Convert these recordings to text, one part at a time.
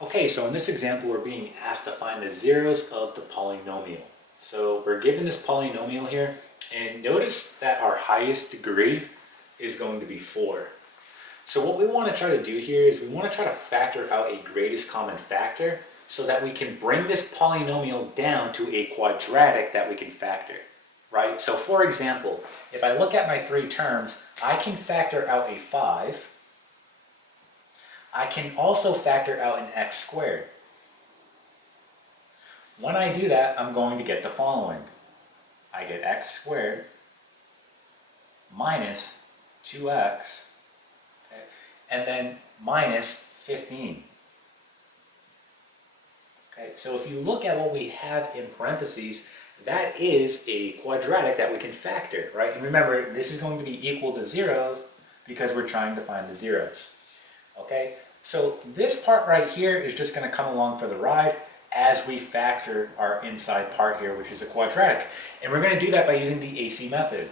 Okay, so in this example, we're being asked to find the zeros of the polynomial. So we're given this polynomial here, and notice that our highest degree is going to be 4. So what we want to try to do here is we want to try to factor out a greatest common factor so that we can bring this polynomial down to a quadratic that we can factor, right? So for example, if I look at my 3 terms, I can factor out a 5. I can also factor out an x squared. When I do that, I'm going to get the following. I get x squared minus 2x, okay, and then minus 15. Okay, so if you look at what we have in parentheses, that is a quadratic that we can factor, right? And remember, this is going to be equal to zeros because we're trying to find the zeros. Okay, so this part right here is just going to come along for the ride as we factor our inside part here, which is a quadratic. And we're going to do that by using the AC method.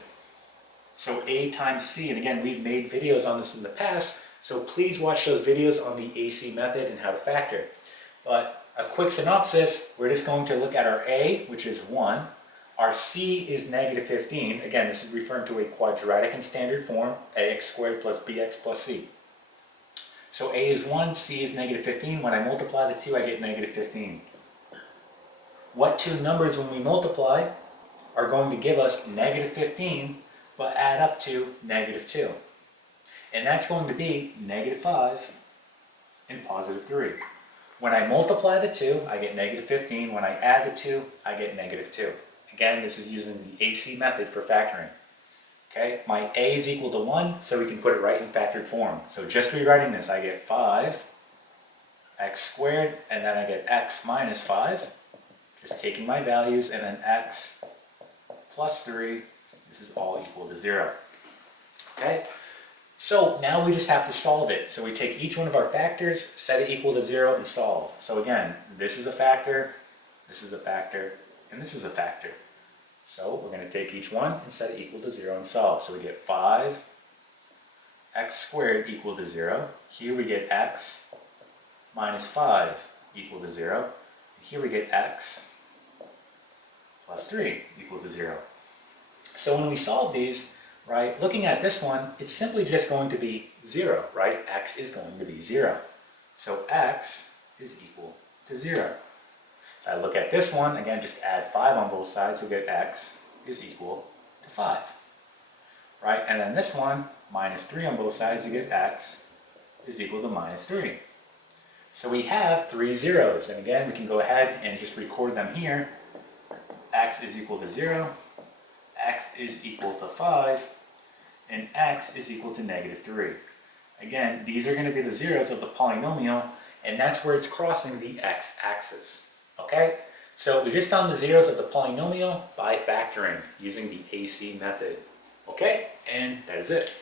So A times C, and again, we've made videos on this in the past, so please watch those videos on the AC method and how to factor. But a quick synopsis, we're just going to look at our A, which is 1. Our C is negative 15. Again, this is referring to a quadratic in standard form, ax squared plus bx plus c. So A is 1, C is negative 15. When I multiply the two, I get negative 15. What two numbers, when we multiply, are going to give us negative 15, but add up to negative 2? And that's going to be negative 5 and positive 3. When I multiply the two, I get negative 15. When I add the two, I get negative 2. Again, this is using the AC method for factoring. Okay, my A is equal to 1, so we can put it right in factored form. So just rewriting this, I get 5 x squared, and then I get x minus 5. Just taking my values, and then x plus 3. This is all equal to 0. Okay, so now we just have to solve it. So we take each one of our factors, set it equal to 0, and solve. So again, this is a factor, this is a factor, and this is a factor. So we're going to take each one and set it equal to 0 and solve. So we get 5 x squared equal to 0. Here we get x minus 5 equal to 0. And here we get x plus 3 equal to 0. So when we solve these, right, looking at this one, it's simply just going to be 0, right? X is going to be 0. So x is equal to 0. If I look at this one, again, just add 5 on both sides, so get x is equal to 5. Right? And then this one, minus 3 on both sides, you get x is equal to minus 3. So we have 3 zeros. And again, we can go ahead and just record them here. X is equal to 0, x is equal to 5, and x is equal to negative 3. Again, these are going to be the zeros of the polynomial, and that's where it's crossing the x-axis. Okay, so we just found the zeros of the polynomial by factoring using the AC method. Okay, and that is it.